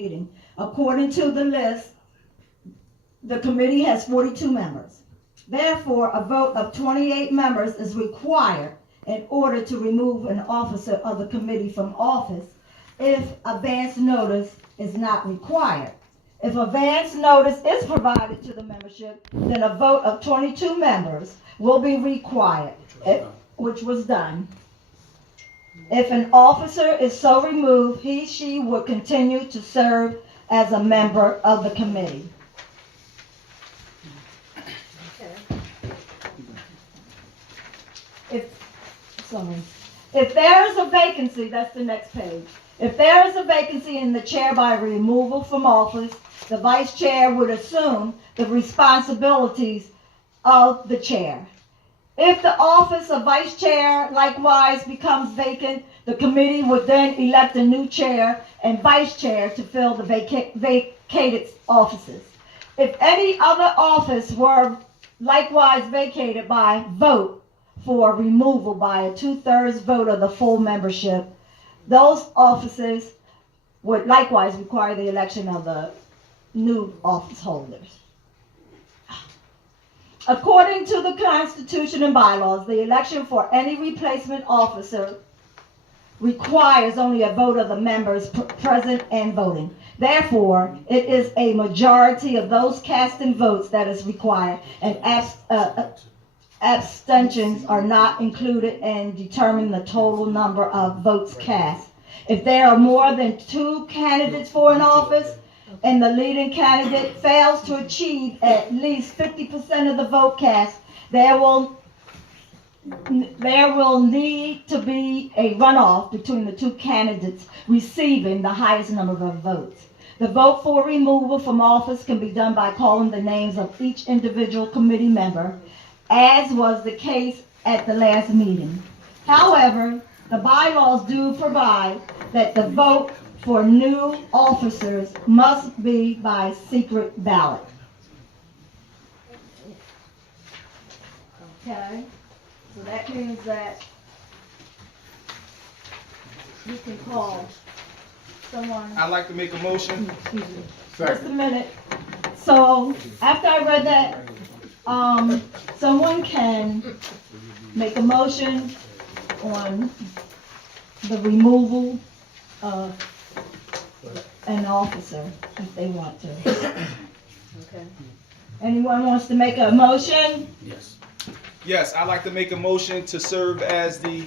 meeting. According to the list, the committee has 42 members. Therefore, a vote of 28 members is required in order to remove an officer of the committee from office if advance notice is not required. If advance notice is provided to the membership, then a vote of 22 members will be required, which was done. If an officer is so removed, she will continue to serve as a member of the committee. If there is a vacancy, that's the next page. If there is a vacancy in the chair by removal from office, the vice chair would assume the responsibilities of the chair. If the office of vice chair likewise becomes vacant, the committee would then elect a new chair and vice chair to fill the vacated offices. If any other office were likewise vacated by vote for removal by a 2/3 vote of the full membership, those offices would likewise require the election of the new office holders. According to the Constitution and bylaws, the election for any replacement officer requires only a vote of the members present and voting. Therefore, it is a majority of those casting votes that is required, and abstentions are not included in determining the total number of votes cast. If there are more than 2 candidates for an office, and the leading candidate fails to achieve at least 50% of the vote cast, there will need to be a runoff between the 2 candidates receiving the highest number of votes. The vote for removal from office can be done by calling the names of each individual committee member, as was the case at the last meeting. However, the bylaws do provide that the vote for new officers must be by secret ballot. Okay, so that means that you can call someone. I'd like to make a motion. Excuse me. Just a minute. So after I read that, someone can make a motion on the removal of an officer if they want to. Okay. Anyone wants to make a motion? Yes, I'd like to make a motion to serve as the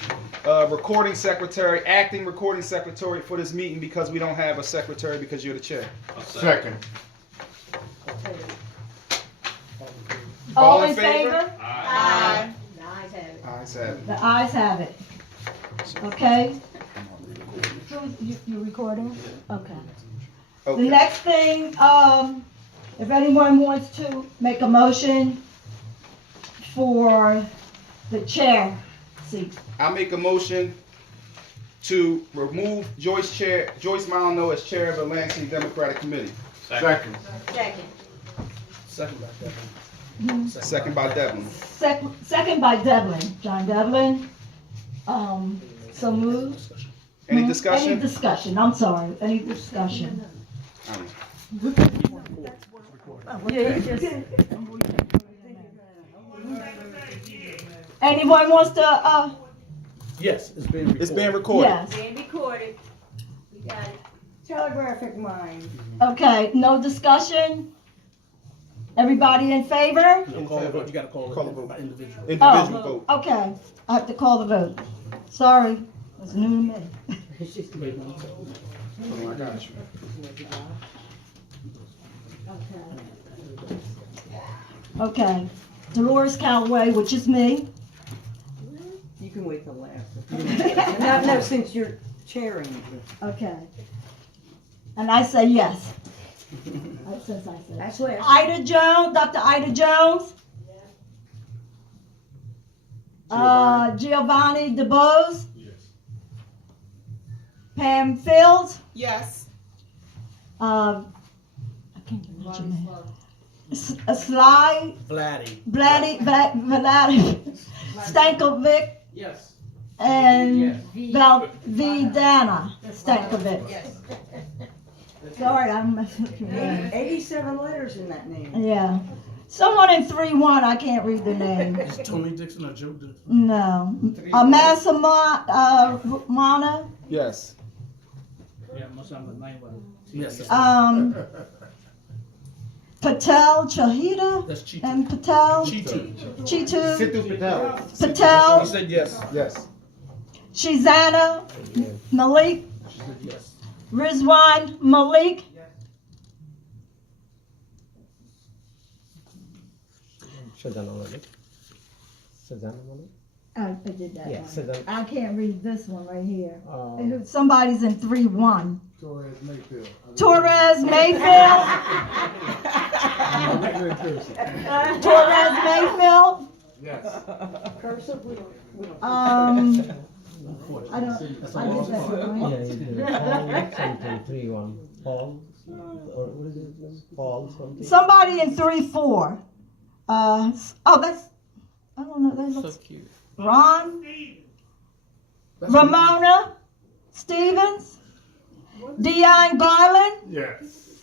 recording secretary, acting recording secretary for this meeting because we don't have a secretary because you're the chair. Second. All in favor? Aye. Ayes have it. The ayes have it. Okay? You recording? Okay. The Okay. next thing, if anyone wants to make a motion for the chair seat. I make a motion to remove Joyce Malino as chair of the Lansing Democratic Committee. Second. Second by Devlin. Second by Devlin, John Devlin. So moved. Any Any discussion? discussion, I'm sorry, any discussion? Anyone wants to, Yes, it's being recorded. It's being recorded. yes, Being recorded. We got it. Telegraphic mind. okay, no discussion? Everybody in favor? You call the vote. You gotta call Call the it vote. by individual. Individual vote. Okay, I have to call the vote. Sorry, it's new to me. Oh my gosh. Okay, Dolores Calloway, which is me. You can wait till last. No, since you're chairing. Okay. And I say yes. Since I said. That's last. Ida Jones, Dr. Ida Jones. Giovanni DeBose. Pam Fields. Yes. I can't remember your name. Sly Vladdy. Vladi Stankovic Yes. and Vidana Stankovic. Sorry, I'm messing with your name. 87 letters in that name. Yeah. Someone in 3-1, I can't read the name. Is Tony Dixon or Joe Dixon? No. Mana, Yes. Yes, Patel, Chahida, that's Cheetah. and Patel, Cheetah. Chitu, Sidhu Patel. He Patel, said yes. Yes. Shizana, Malik, She said yes. Rizwan Malik, Shazana Malik. Shazana Malik? I did that Yeah, one. Shazana. I can't read this one right here. Uh, Somebody's in 3-1. Torres Mayfield. Torres Mayfield, Torres Mayfield, Yes. Cursive, we don't. I don't, I did that one, yeah, right? you did. Paul something, 3-1. Paul? Or what is his name? Paul something? Somebody in 3-4. That's, I don't know, that looks. cute. Ron, Ramona, Stevens, Dion Garland, Yes.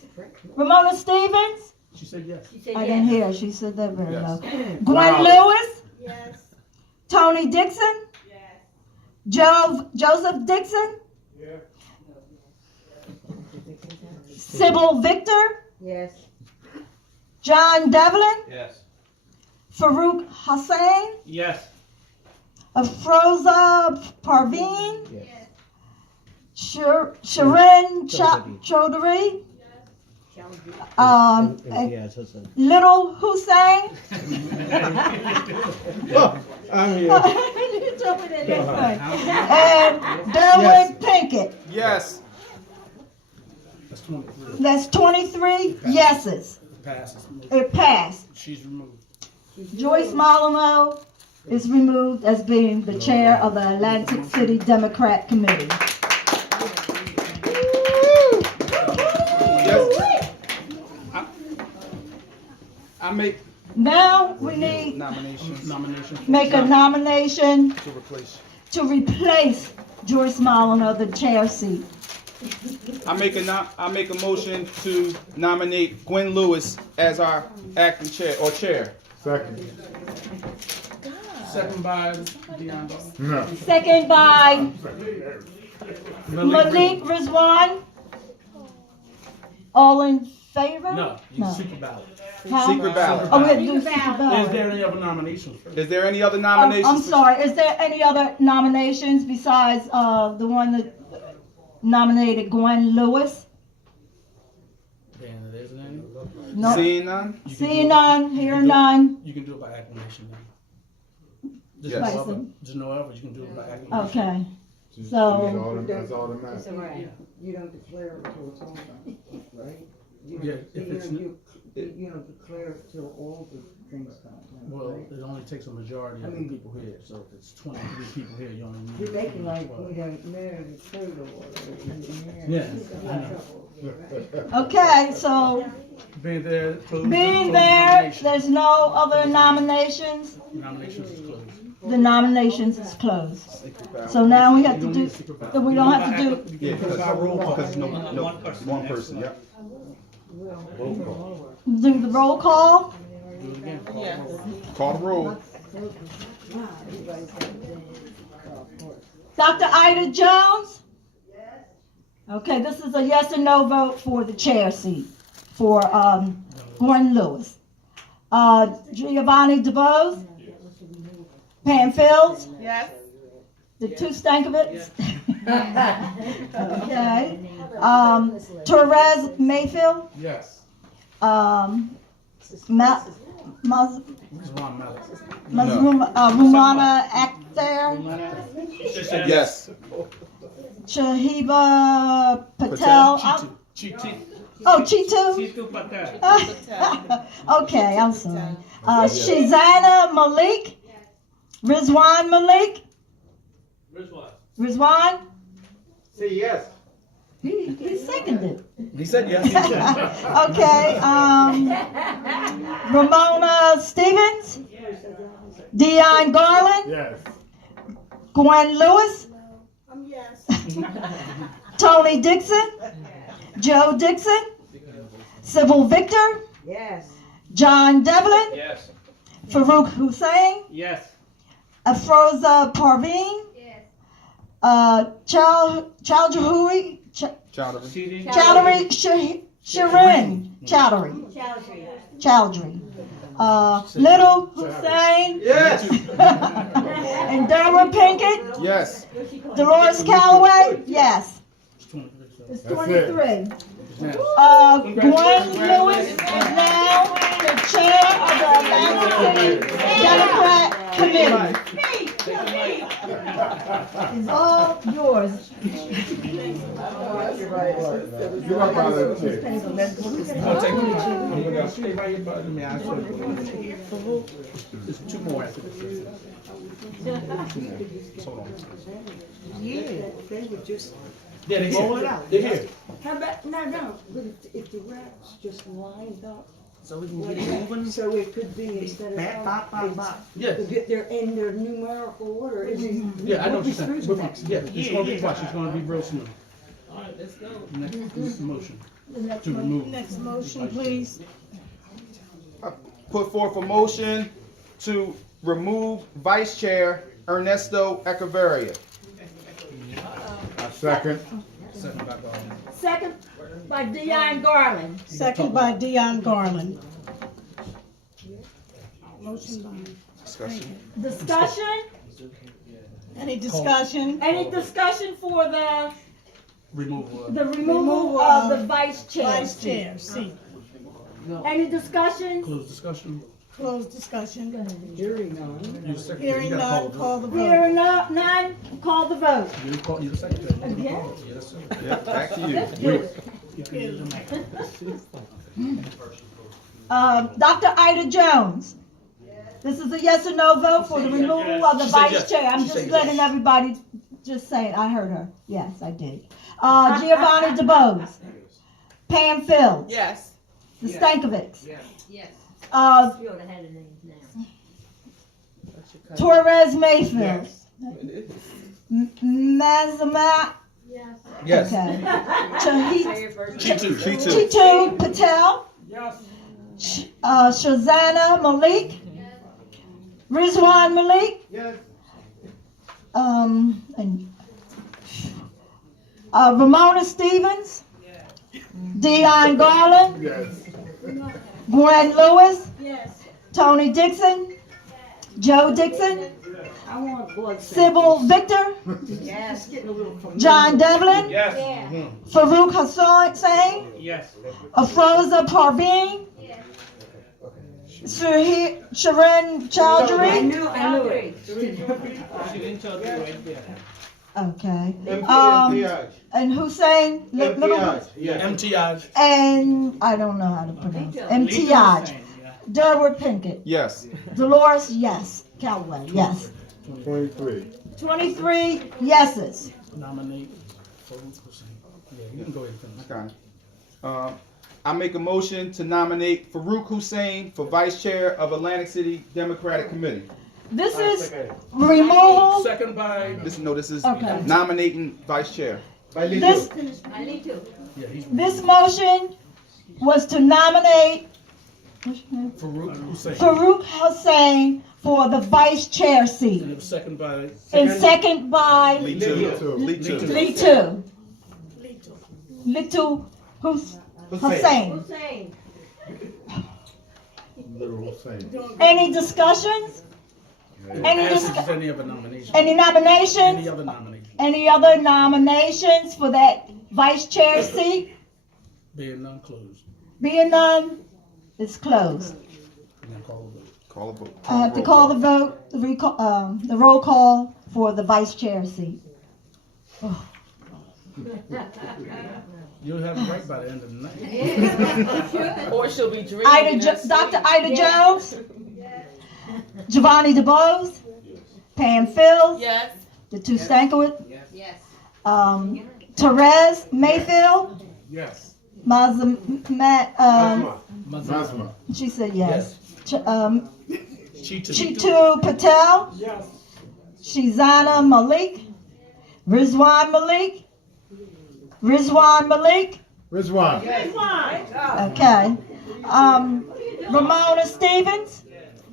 Ramona Stevens. She said yes. She said I didn't yes. hear, she said that very Yes. low. Gwen Lewis, Yes. Tony Dixon, Joseph Dixon, Yeah. Sybil Victor, Yes. John Devlin, Yes. Farouk Hussein, Yes. Afroza Parveen, Yes. Sharon Chaudhary. Chaudhary, Imtiaz Hassan. Little Hussein. I'm here. You told me that next one. And Derwin Pinkett. Yes. That's 23. That's 23 yeses. Passes. It passed. She's removed. Joyce Molyneux is removed as being the chair of the Atlantic City Democrat Committee. Yes. I make Now we need nominations Nomination. make a nomination to replace. to replace Joyce Molyneux, the chair seat. I make a motion to nominate Gwen Lewis as our acting chair or chair. Second. Second by Deion. No. Second by Malik Rizwan. All in favor? No, you No. secret ballot. Huh? Secret ballot. Oh, we have to do Secret secret ballot. Is ballot. there any other nominations? Is there any other Oh, nominations? I'm sorry, is there any other nominations besides, the one that nominated Gwen Lewis? Dan, there isn't any? No, Seeing none? You can see do it- none, hear none, You can do it by acclamation now. Just Yes. no other. Just no other. You can do it by acclamation. okay. Just- So- That's all that matters. Right. You don't declare it until it's on, right? You Yeah, don't- if you it's don't- you don't declare it till all the things come, Well, right? it only takes a majority of I the mean- people here. So if it's 23 people here, you only need. You're making like, 12. we don't know the code or whatever. Yeah, I know. Okay, so Being there, close, being close there, nominations. there's no other nominations, Nominations is closed. the nominations is closed. So now we have to You don't do, need a secret ballot. so we You don't can have to do do, it by accla- you can do it by roll call. one person, yep. do the roll call. Do it again. Call roll. Call the roll. Dr. Ida Jones? Okay, this is a yes or no vote for the chair seat for, Gwen Lewis. Giovanni DeBose? Pam Fields? Yes. The two Stankovitz? Okay. Torres Mayfield? Yes. Maz, It's Ron Mallett. Rumana Akhtar? She said Yes. Shahiba Patel? Cheetah. Oh, Chitu? Cheetah Patel. Okay, I'm sorry. Shizana Malik? Rizwan Malik? Rizwan? Say yes. He seconded. He said yes. Okay, Ramona Stevens? Dion Garland? Yes. Gwen Lewis? Yes. Tony Dixon? Joe Dixon, Sybil Victor, Yes. John Devlin, Yes. Farouk Hussein, Yes. Afroza Parveen, Chowdhury, Chowdhury. Chowdhury, Shirin Chowdhury, Chowdhury, Little Hussein, Yes. and Deborah Pinkett, Yes. Dolores Calloway, yes. It's That's 23. Now, Gwen Lewis is now the chair of the Atlanta City Democrat Committee. It's all yours. You are part of the chair. I'll take it. Stay right here by me. I'll show you. There's two more after this. Hold on. Yeah, they would just. Yeah, they're here. They're here. How about, no, but if the rats just lined up, So we can get it moving. so it could be instead of. Yes. They're in their numerical order. Yeah, I know what you're saying. Through the next. Yeah, it's gonna be watch. It's gonna be real smooth. All right, let's go. Next motion to remove. Next motion, please. Put forth a motion to remove Vice Chair Ernesto Echeverria. I second. Second by Bob. Second by Dion Garland. Second by Dion Garland. Discussion. Discussion? Any discussion? Any discussion for the Removal. removal of the vice chair? Vice Chair, seat. Any discussion? Close discussion. Closed discussion. Hearing none. You're the secretary. Hearing You gotta none, call the vote. Hearing none, call the vote. You're the secretary. Again? Yes, sir. Yeah, back to you. You can use the mic. Dr. Ida Jones. This is a yes or no vote for the removal of the She said vice yes. chair. I'm She just said letting yes. everybody just say it. I heard her. Yes, I did. Giovanni DeBose. Pam Fields. Yes. The Stankovics. Yes. Uh, Torres Mayfield. Mazama. Yes. Okay. Chitu. Chitu Patel. Shazana Malik. Rizwan Malik. Yes. And Ramona Stevens. Dion Garland. Yes. Gwen Lewis. Yes. Tony Dixon. Joe Dixon. I want blood. Sybil Victor. Yes, getting a little familiar. John Devlin. Yes. Farouk Hussein. Yes. Afroza Parveen. Shirin Chowdhury. I knew it. She didn't tell you right there. Okay. MTI. And Hussein Little. MTI. Yes. MTI. And I don't know how to pronounce it. MTI. Derwood Pinkett. Yes. Dolores, yes. Calloway, yes. 23. 23 yeses. Nominate Farouk Hussein. Yeah, you can go ahead and finish. Okay. I make a motion to nominate Farouk Hussein for Vice Chair of Atlantic City Democratic Committee. This is removal. Second by. This is Okay. nominating Vice Chair. By This, I need to. Yeah, he's this motion was to nominate Farouk Hussein. Farouk Hussein for the vice chair And seat. it was second by. And second by Lee Lee Two. Two. Lee Two. Lee Two. Little Hussein. Hussein. Little Hussein. Any discussions? Any Ask if discuss- there's any other nominations. Any Any nominations? other nominations? Any other nominations for that vice chair seat? Being none, closed. Being none, it's closed. And then call the vote. Call a vote. I have to call the vote, the roll call for the vice chair seat. You'll have it right by the end of the night. Or she'll be dreaming. Dr. Ida Jones. Giovanni DeBose. Pam Fields. Yes. The two Stankowick. Yes. Therese Mayfield. Yes. Mazma. She said yes. Cheat. Chitu Patel. Yes. Shizana Malik. Rizwan Malik. Which one? Okay. Ramona Stevens,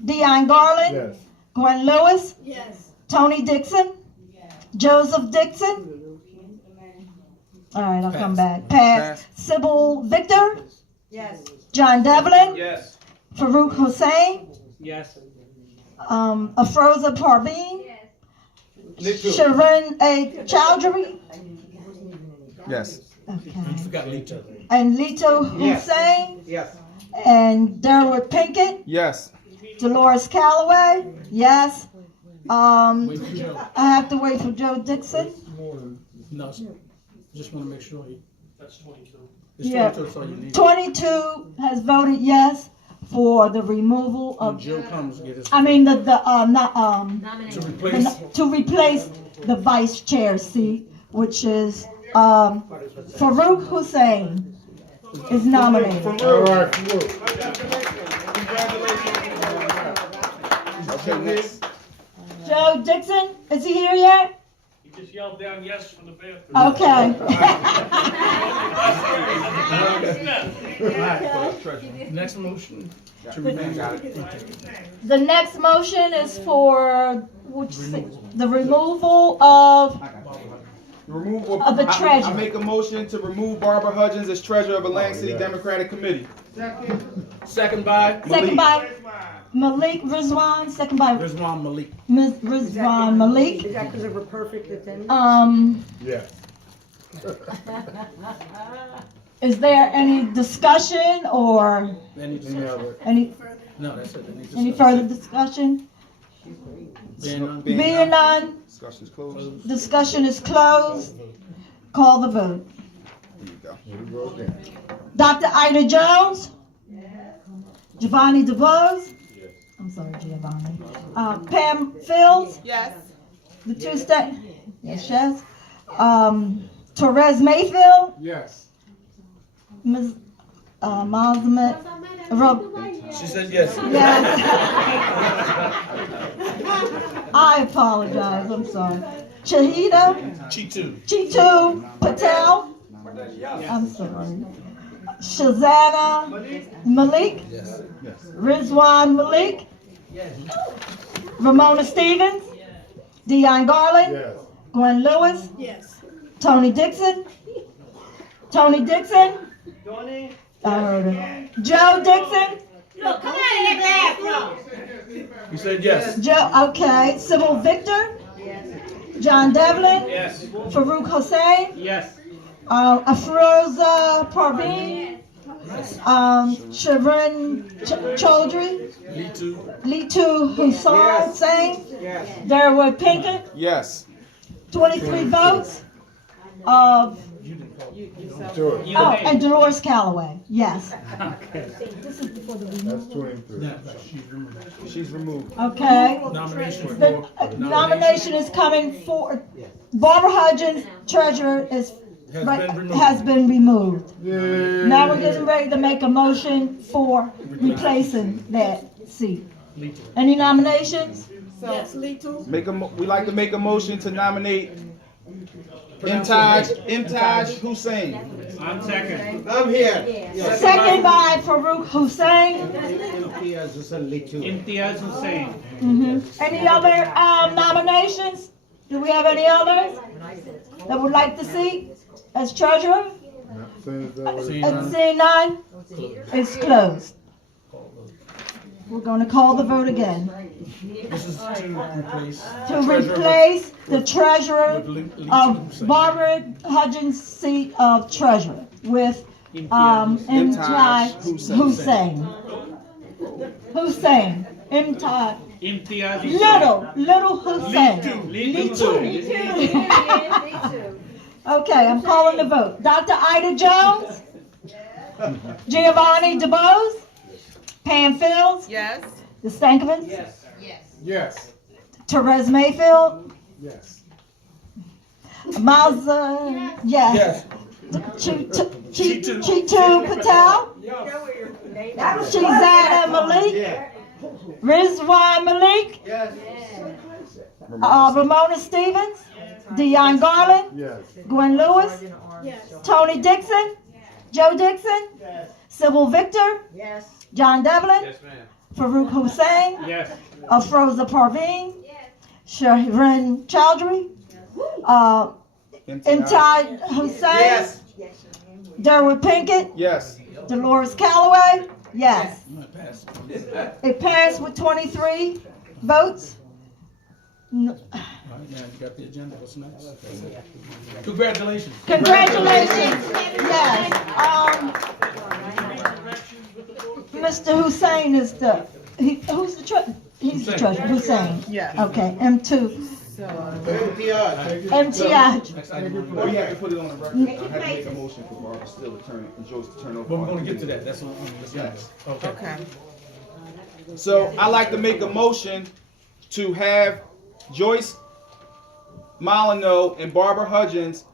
Dion Garland, Yes. Gwen Lewis, Yes. Tony Dixon, Joseph Dixon. All right, I'll come back. Pass. Sybil Victor, Yes. John Devlin, Yes. Farouk Hussein, Yes. Afroza Parveen, Me too. Sharon A. Chowdhury, Yes. okay, Forgot Lito. and Lito Hussein, Yes. and Derwood Pinkett, Yes. Dolores Calloway, yes. Wait for Joe. I have to wait for Joe Dixon. No, just want to make sure. That's 22. Yeah. It's 22, that's all you need. 22 has voted yes for the removal When of, Joe comes, get his, I mean, not, to replace. to replace the vice chair seat, which is, Farouk Hussein is nominated. All right, Farouk. Okay, next. Joe Dixon, is he here yet? He just yelled down yes from the bathroom. Okay. Next motion to remain. The next motion is for, the removal of, Removal Of the I treasurer. make a motion to remove Barbara Hudgens as treasurer of Atlantic City yes. Democratic Committee. Second by second by Malik Rizwan, second by Rizwan Malik. Ms. Rizwan Malik. Is that because of her perfect attendance? Yes. Is there any discussion or Any Any other? any, No, that's it. any further discussion? Being none, Discussion's closed. discussion is closed. Call the vote. Here you go. Here we go again. Dr. Ida Jones? Giovanni DeBose? I'm sorry, Giovanni. Pam Fields? Yes. The two state, yes. Therese Mayfield? Yes. Ms. Mazmet? She said yes. Yes. I apologize, I'm sorry. Shahida? Chitu Patel? I'm sorry. Shazana Malik? Yes. Rizwan Malik? Ramona Stevens? Dion Garland? Yes. Gwen Lewis? Yes. Tony Dixon? Tony Dixon? I heard it. Joe Dixon? Look, come out of that bathroom. You said yes. Joe, okay. Sybil Victor? John Devlin? Yes. Farouk Hussein? Yes. Afroza Parveen? Sharon Chaudhry? Litu Hussein? Derwood Pinkett? Yes. 23 votes of, Sure. and Dolores Calloway, yes. That's 23. She's removed. Okay. Nomination for. The nomination is coming for, Barbara Hudgens, treasurer, has been removed. Yay. Now we're getting ready to make a motion for replacing that seat. Any nominations? Yes, Lito. We like to make a motion to nominate Imtaj Hussein. I'm second. I'm here. Second by Farouk Hussein. Imtiaz Hussein. Any other nominations? Do we have any others that would like to see as treasurer? Seeing none, it's closed. We're going to call the vote again. This is to replace. To replace the treasurer With Lee of Hussein. Barbara Hudgens' seat of treasurer with Imtaj Hussein. Hussein. Imtaj. Imtiaz Hussein. Little Hussein. Litu. Okay, I'm calling the vote. Dr. Ida Jones? Giovanni DeBose? Pam Fields? Yes. The Stankovitz? Yes. Therese Mayfield? Yes. Mazza? Yes. Chitu Patel? Shazana Malik? Rizwan Malik? Ramona Stevens? Dion Garland? Yes. Gwen Lewis? Yes. Tony Dixon? Joe Dixon, Yes. Sybil Victor, Yes. John Devlin, Yes, ma'am. Farouk Hussein, Yes. Afroza Parveen, Shahrin Chowdhury, Imtiaz Hussein, Derwood Pinkett, Yes. Dolores Calloway, yes. I'm gonna pass. It passed with 23 votes. All right, now you got the agenda, what's next? Congratulations. Congratulations, yes. Mr. Hussein is who's the he's the treasurer, Hussein. Yeah. Okay, M2, MTI. Next item. Oh, you have to put it on the record. I have to make a motion for Barbara Still to turn, and Joyce to turn over. But we're gonna get to that, that's on, that's next. Okay. So I'd like to make a motion to have Joyce Molyneux and Barbara Hudgens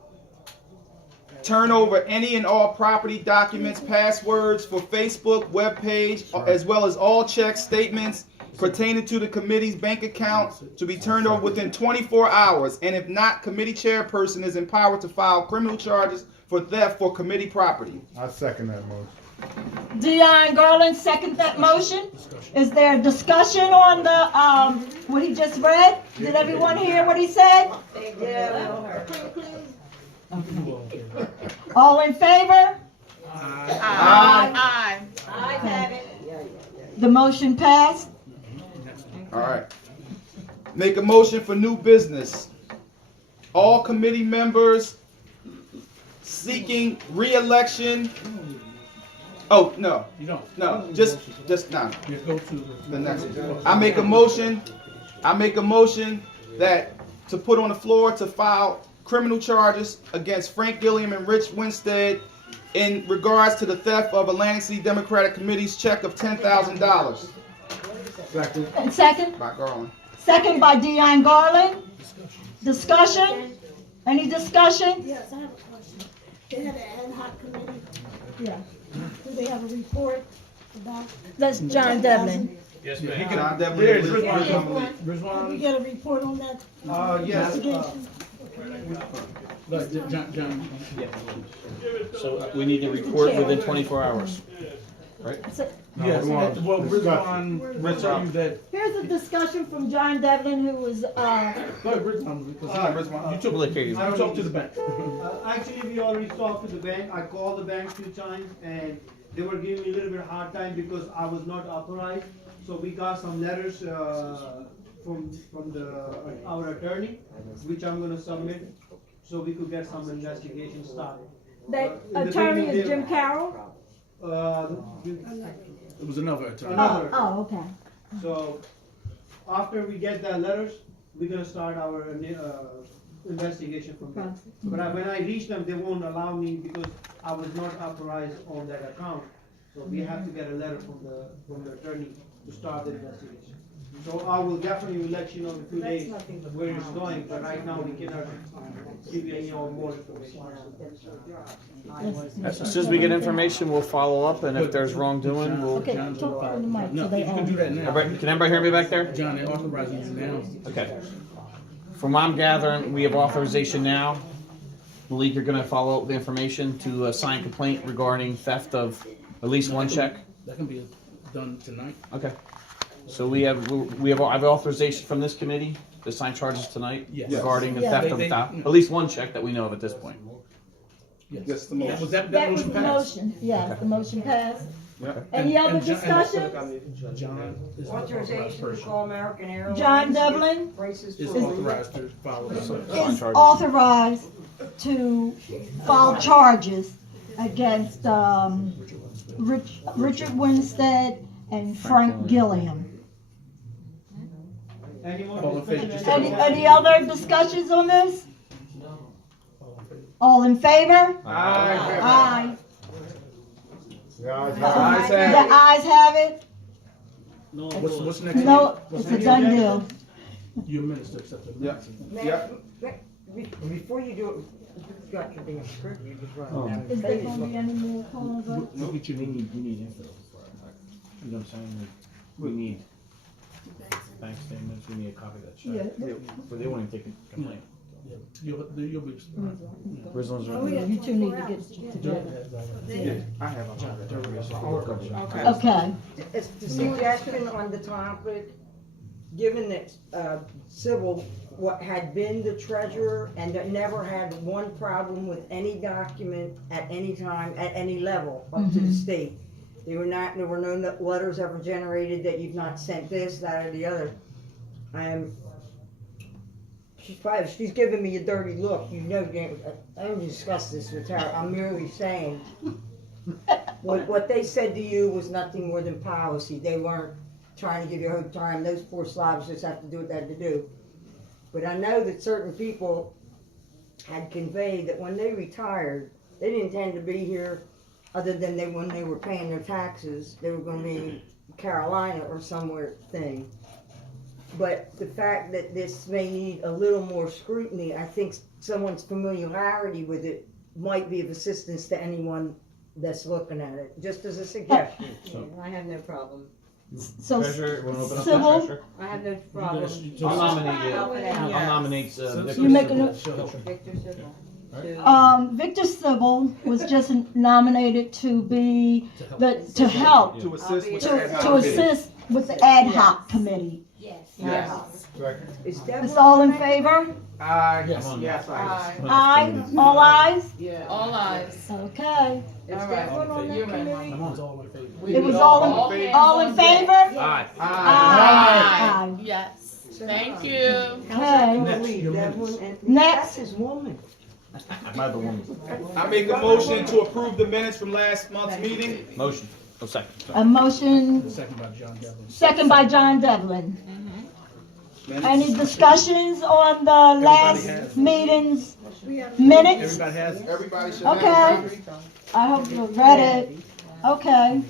turn over any and all property documents, passwords for Facebook webpage, as well as all checks, statements pertaining to the committee's bank account to be turned over within 24 hours. And if not, committee chairperson is empowered to file criminal charges for theft for committee property. I second that motion. Dion Garland second that motion. Is there a discussion on the, what he just read? Did everyone hear what he said? All in favor? Aye. Ayes have it. The motion passed. All right. Make a motion for new business. All committee members seeking re-election. Oh, no, You don't. no, just now. You go to The next one. I make a motion that to put on the floor to file criminal charges against Frank Gilliam and Rich Winstead in regards to the theft of Atlantic City Democratic Committee's check of $10,000. Second. And second? By Garland. Second by Dion Garland. Discussion? Any discussion? Yes, I have a question. They had an ad hoc committee. Yeah. Do they have a report about? That's John Devlin. Yes, Yeah, ma'am. John Devlin. There's Liz Rizwan. Mohammed. Did we Rizwan, get a report on that Yes. investigation? John. So we need to report within 24 hours. Yes, well, Rizwan will tell you that, Here's a discussion from John Devlin, who was, go ahead, Rizwan, because You took public hearing. you talk to the bank. Actually, we already talked to the bank. I called the bank 2 times and they were giving me a little bit hard time because I was not authorized. So we got some letters from our attorney, which I'm gonna submit, so we could get some investigation started. that In the attorney beginning, is Jim Carroll? It was another attorney. Another. Oh, okay. So after we get the letters, we're gonna start our investigation from there. But when I reach them, they won't allow me because I was not authorized on that account. So we have to get a letter from the attorney to start the investigation. So I will definitely let you know in 2 days where it's going, but right now we cannot give you any more information. As soon as we get information, we'll follow up, and if there's wrongdoing, we'll. Okay, talk on the mic No, so they you can all. do that now. Can everybody hear me back there? John, they're authorizing you now. Okay. From what I'm gathering, we have authorization now. Malik, you're gonna follow up with the information to sign complaint regarding theft of at least one check? That can be done tonight. Okay. So I have authorization from this committee to sign charges tonight Yes. regarding the Yeah. theft of at least one check that we know of at this point. Yes, the That motion. was that That was motion the passed. motion, yes, the motion passed. Yeah. Any And- other and John- discussion? John is Authorization to call American Airlines. John Devlin Prices is for. authorized to follow this. is authorized to file charges against, Richard Winstead and Frank Gilliam. Any more All in favor, discussion? just Any other discussions on this? All in favor? Aye. The ayes The have it. ayes have it. What's next? No, What's it's a next? done deal. Your minutes to accept the Yep. minutes. Yep. Before you do it, you've got your damn script, you just write it down. Is there gonna be any more calls? Look at your name. We need info. You know what I'm saying? Like, we need bank statements, we need a copy of that check. Yeah. But they won't even take a complaint. You'll be. Where's those? You two need to get together. Yeah, I have a Okay. It's the suggestion on the topic, given that, Civil, what had been the treasurer and that never had one problem with any document at any time, at any level, up to the state. There were no letters ever generated that you've not sent this, that, or the other. She's giving me a dirty look, you know, I don't discuss this with her, I'm merely saying, what they said to you was nothing more than policy, they weren't trying to give you a hard time, those poor slobs just have to do what they had to do. But I know that certain people had conveyed that when they retired, they didn't intend to be here, other than when they were paying their taxes, they were gonna be in Carolina or somewhere thing. But the fact that this may need a little more scrutiny, I think someone's familiarity with it might be of assistance to anyone that's looking at it, just as a suggestion. I have no problem. So Treasurer, wanna open up the Civil, treasurer? I have no problem. I'll nominate, I'll nominate, Victor. You make a- Victor Civil. Victor Civil was just nominated to be to help, To assist with to, the ad hoc to committee. assist with the ad hoc committee. Yes. Second. Is Is Devlin? all in favor? Yes, Aye, all ayes? All eyes. Okay. Is Devlin on that committee? One's all in favor. It was all in favor? Aye. Aye. Yes. Thank you. Okay. Devlin and. Next. That's his woman. My other woman. I make a motion to approve the minutes from last month's meeting. Motion. Oh, second. A motion, Second by John Devlin. second by John Devlin. Any discussions on the last meeting's minutes? Everybody has. Everybody should Okay. have. I hope you read it. Okay.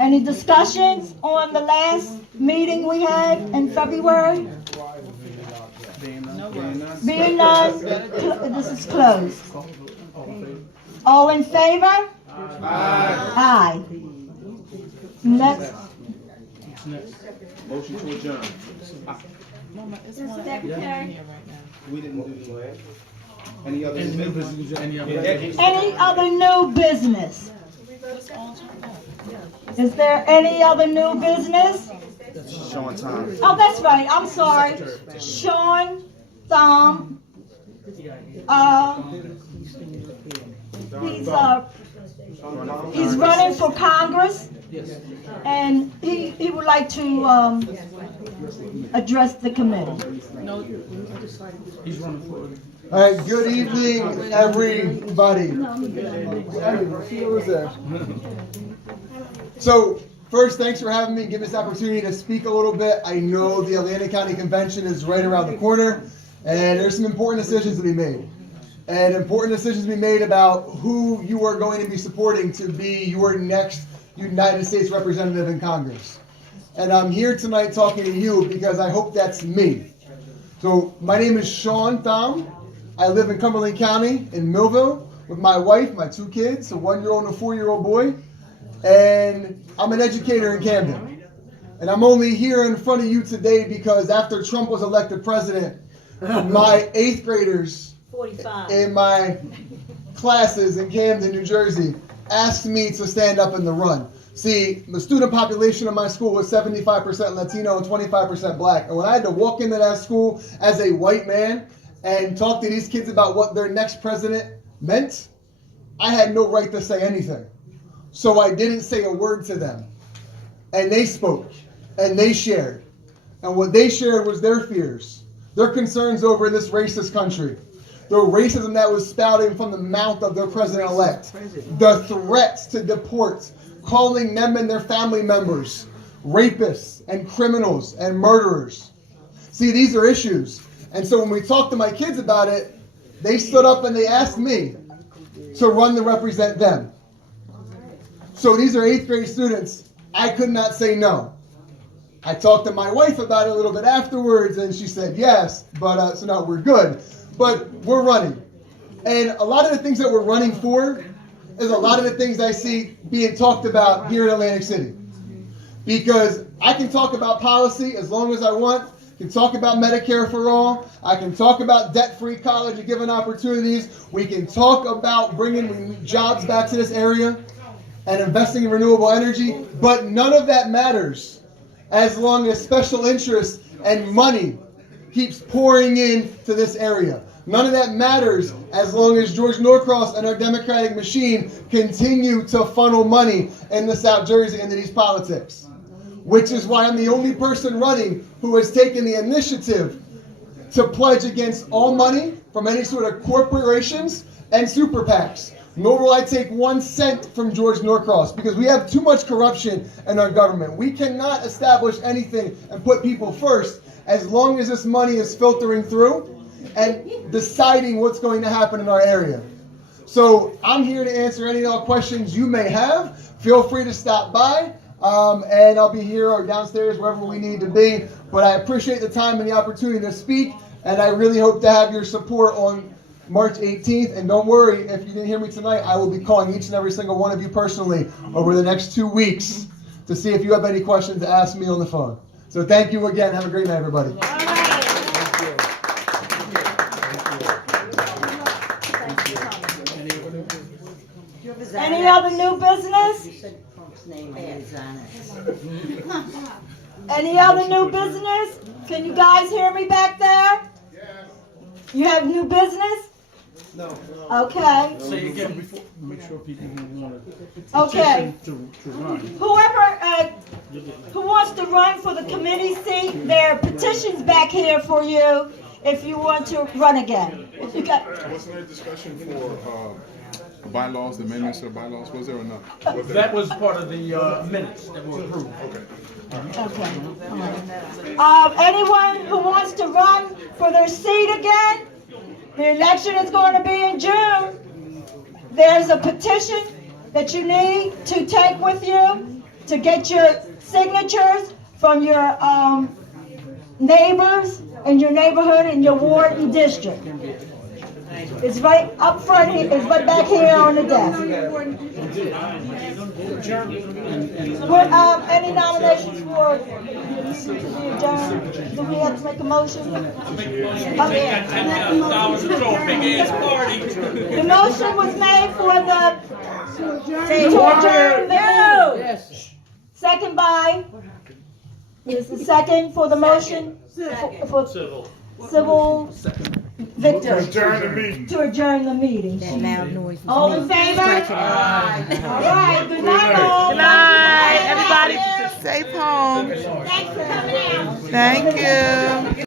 Any discussions on the last meeting we had in February? Being none, this is closed. All in favor? Aye. Next, Motion to adjourn. We didn't do the last. Any other Any new business? business, any other? any other new business? Is there any other new business? Showing time. Oh, that's right, I'm sorry. Sean Thumb, he's running for Congress, and he would like to, address the committee. He's running for. All right, good evening, everybody. So, first, thanks for having me, give us the opportunity to speak a little bit. I know the Atlanta County Convention is right around the corner, and there's some important decisions to be made. And important decisions to be made about who you are going to be supporting to be your next United States representative in Congress. And I'm here tonight talking to you because I hope that's me. So, my name is Sean Thom. I live in Cumberland County in Millville with my wife, my two kids, a 1-year-old and a 4-year-old boy. And I'm an educator in Camden. And I'm only here in front of you today because after Trump was elected president, my 8th graders 45. in my classes in Camden, New Jersey, asked me to stand up in the run. See, the student population of my school was 75% Latino and 25% black. And when I had to walk into that school as a white man and talk to these kids about what their next president meant, I had no right to say anything. So I didn't say a word to them. And they spoke, and they shared. And what they shared was their fears, their concerns over this racist country, the racism that was spouting from the mouth of their president-elect, the threats to deport, calling them and their family members rapists and criminals and murderers. See, these are issues. And so when we talked to my kids about it, they stood up and they asked me to run to represent them. So these are 8th grade students. I could not say no. I talked to my wife about it a little bit afterwards, and she said yes, but so now we're good. But we're running. And a lot of the things that we're running for is a lot of the things I see being talked about here in Atlantic City. Because I can talk about policy as long as I want, can talk about Medicare for all. I can talk about debt-free college and given opportunities. We can talk about bringing jobs back to this area and investing in renewable energy. But none of that matters as long as special interests and money keeps pouring into this area. None of that matters as long as George Norcross and our Democratic machine continue to funnel money into South Jersey into these politics. Which is why I'm the only person running who has taken the initiative to pledge against all money from any sort of corporations and super PACs. Nor will I take 1 cent from George Norcross because we have too much corruption in our government. We cannot establish anything and put people first as long as this money is filtering through and deciding what's going to happen in our area. So I'm here to answer any and all questions you may have. Feel free to stop by. And I'll be here or downstairs, wherever we need to be. But I appreciate the time and the opportunity to speak, and I really hope to have your support on March 18th. And don't worry, if you didn't hear me tonight, I will be calling each and every single one of you personally over the next 2 weeks to see if you have any questions to ask me on the phone. So thank you again. Have a great night, everybody. Any other new business? Any other new business? Can you guys hear me back there? You have new business? No. Okay. Say again before, make sure people who want Okay. to run. Whoever, who wants to run for the committee seat, there are petitions back here for you if you want to run again. If you got, Wasn't there a discussion for bylaws, the amendments to the bylaws? Was there or not? That was part of the minutes that were approved. Okay. okay. Anyone who wants to run for their seat again, the election is going to be in June. There's a petition that you need to take with you to get your signatures from your neighbors in your neighborhood, in your ward and district. It's right up front here, it's right back here on the desk. Any nominations for to be adjourned? Do we have to make a motion? The motion was made for the to adjourn the meeting. Second by, is the second for the motion? For civil Victor. To adjourn the meeting. All in favor? All right, good night all. Good night, everybody. Safe home. Thanks for coming out. Thank you.